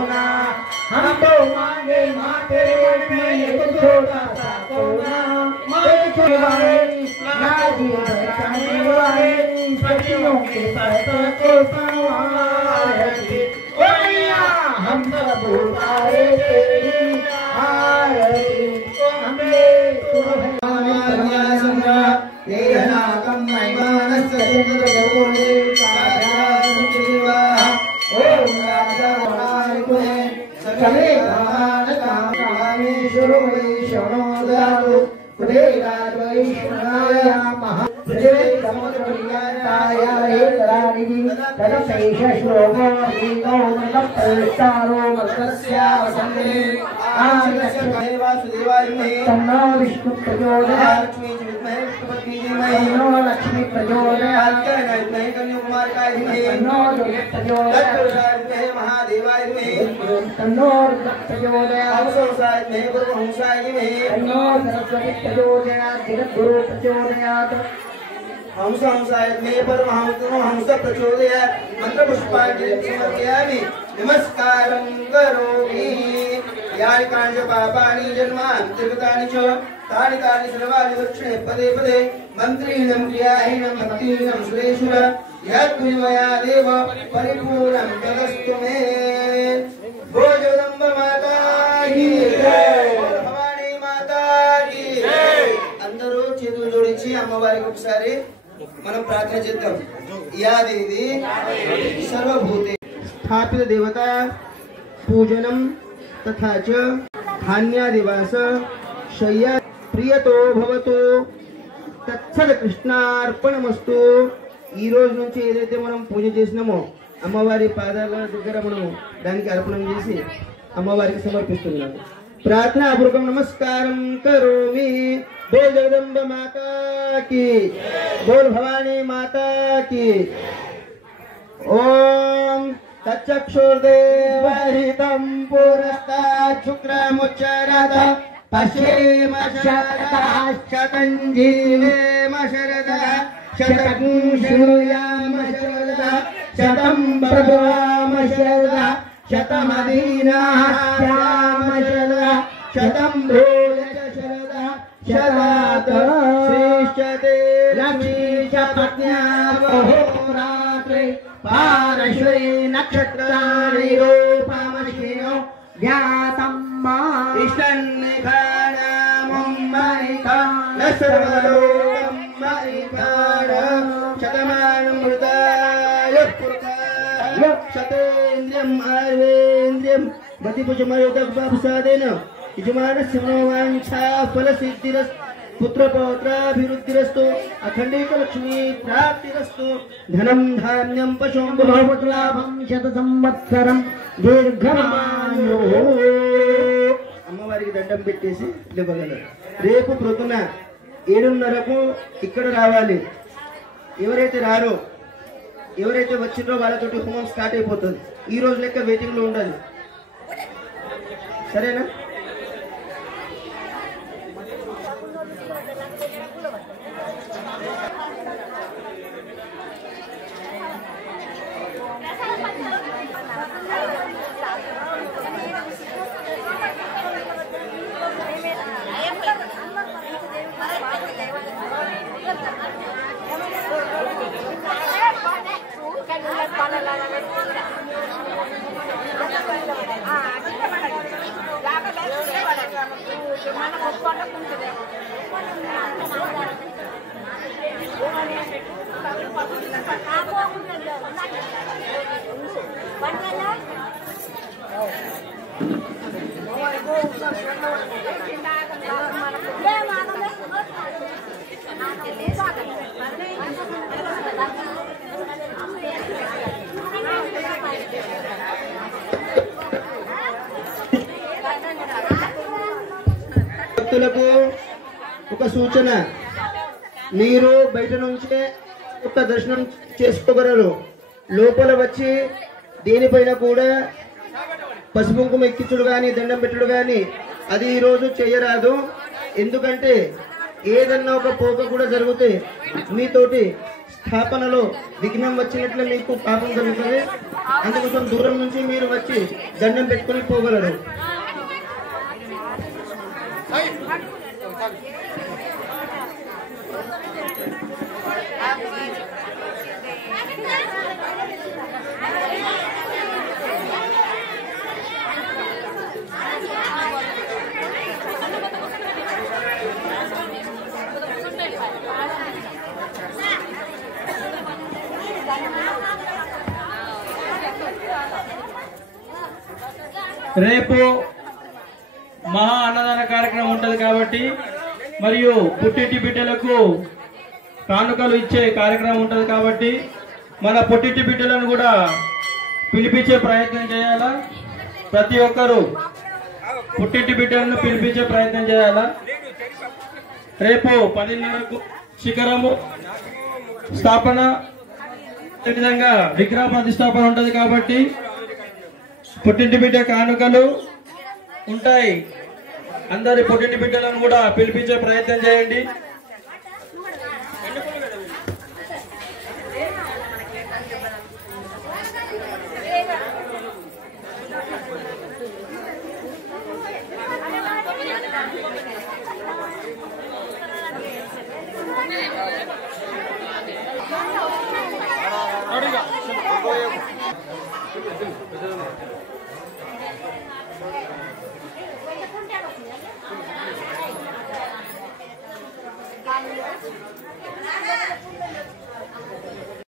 हमको मांगे माथे में एक छोटा सा सोना देखने वाले नाजिए बचाने वाले सखियों के साथ को संवारती ओ मैया हम सब उतारे तेरी आरती हमें तुम्हारा संगा तेरा नाम महिमान सत्य गोरे सारा सुदेवा ओम राजा को चले गान कामी शुरू वैष्णो दारु प्रेरा वैष्णवाय महा प्रजे समुद्रयाय हेतराणि तदशैष श्लोको हीनो नमस्तारो मत्स्या वसंते आदित्य वासुदेवाय मे तन्नो विष्णु प्रचोदयात् लक्ष्मी विद्महे विष्णुपत्नी धीमहि तन्नो लक्ष्मी प्रचोदयात् कन्याकुमारी कन्याकुमार काय धीमहि तन्नो जगत् प्रचोदयात् तत्पुरुषाय महादेवाय धीमहि तन्नो प्रचोदयात् संसाय धीमहि गुरुहंसाय धीमहि तन्नो सरस्वती प्रचोदयात् जगद्गुरु प्रचोदयात् हंसाय धीमहि परमहंस प्रचोदयात् मंत्र पुष्पांजलिं समर्पयामि नमस्कारं करोमि यानि कानि पापानि जन्मान्तरितानि च तानि तानि सर्वाणि वक्षणे पदे पदे मन्त्रीणं क्रियाहीनं भक्तिहीनं सुरेश्वर यद्विमया देव परिपूर्णं तदस्तु मे भो जगदम्ब माता की जय भवानी माता की जय అందరూ చేతులు జోడించి అమ్మవారికి ఒకసారి మనం ప్రార్థన చేద్దాం యా దేవి సర్వభూతే స్థాపిత దేవత పూజనం तथा च धान्यादिवास शय्या प्रियतो भवतु तत्सद कृष्णार्पणमस्तु ఈ రోజు నుంచి ఏదైతే మనం పూజ చేసినామో అమ్మవారి పాదాల దగ్గర మనం దానికి అర్పణం చేసి అమ్మవారికి సమర్పిస్తున్నాము प्रार्थना पूर्वक नमस्कारं करोमि बोल जगदम्ब माता की बोल भवानी माता की ओम तच्चक्षुर्देवहितं पुरस्तात् शुक्रमुच्चरत पश्येम शतं जीवेम शरदः शतं शृणुयाम शरदः शतं प्रभवाम शरदः शतमदीनाः शरदः शतं भूय शरदः शरद श्रेष्ठते लक्ष्मी च पत्न्या अहोरात्रे पारश्वे नक्षत्राणि रूपमश्विनो ज्ञातं मा इष्टन्निखाणामं मयिका न सर्वलोकं मयिकार शतमानमृताय पुरुषाय शतेन्द्रियम् आयुर्वेन्द्रियं गतिपुजमयोदग्भासादेन यजमानस्य मनोवाञ्छा फलसिद्धिरस्तु पुत्रपौत्राभिवृद्धिरस्तु अखंडित लक्ष्मी प्राप्तिरस्तु धनं धान्यं पशुं बहुपुत्रलाभं शत संवत्सरं दीर्घमायुः అమ్మవారికి దండం పెట్టేసి ఇవ్వగలరు రేపు ప్రొద్దున 7:30కు ఇక్కడ రావాలి ఎవరైతే రారో ఎవరైతే వచ్చిరో వాళ్ళతోటి హోమం స్టార్ట్ అయిపోతుంది ఈ రోజు లెక్క వెయిటింగ్ లో ఉండాలి సరేనా mana ఒక సూచన, మీరు బయట నుంచే ఒక దర్శనం చేసుకోగలరు. లోపల వచ్చి దేనిపైన కూడా పసుపు కుంకుమ ఎక్కించుడు కానీ దండం పెట్టుడు కానీ అది ఈరోజు చేయరాదు. ఎందుకంటే ఏదన్నా ఒక పోక కూడా జరిగితే మీతోటి స్థాపనలో విఘ్నం వచ్చినట్లే మీకు పాపం జరుగుతుంది. అందుకోసం దూరం నుంచి మీరు వచ్చి దండం పెట్టుకుని పోగలరు. రేపు మహా అన్నదాన కార్యక్రమం ఉంటుంది కాబట్టి మరియు పుట్టింటి బిడ్డలకు కానుకలు ఇచ్చే కార్యక్రమం ఉంటుంది కాబట్టి మన పుట్టింటి బిడ్డలను కూడా పిలిపించే ప్రయత్నం చేయాలా. ప్రతి ఒక్కరూ పుట్టింటి బిడ్డలను పిలిపించే ప్రయత్నం చేయాలా. రేపు 10:30కు శిఖరము స్థాపన, అదేవిధంగా విగ్రహ ప్రతిష్టాపన ఉంటుంది కాబట్టి పుట్టింటి బిడ్డ కానుకలు ఉంటాయి. అందరి పుట్టింటి బిడ్డలను కూడా పిలిపించే ప్రయత్నం చేయండి.